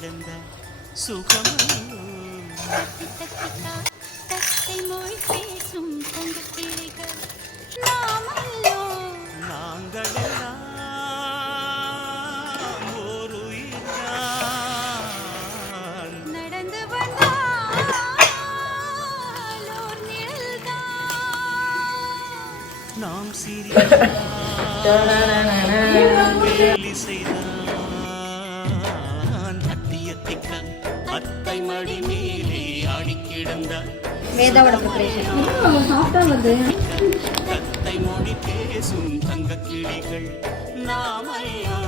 கிடந்த சுகமோ மொழி பேசும் தங்கக்கிளிகள் நாங்களெல்லாம் ஒரு உயிர்தான். நடந்து வந்தால் ஓர் நிழல்தான். நாம் சிறியலி செய்தான் அத்திய திட்டம் அத்தை மடி மேலே ஆடி கிடந்தார் வேதாவோட ப்ரிப்பரேஷன் சாஃப்டா வருது. தத்தை மொழி பேசும் தங்க கிளிகள் நாமையோ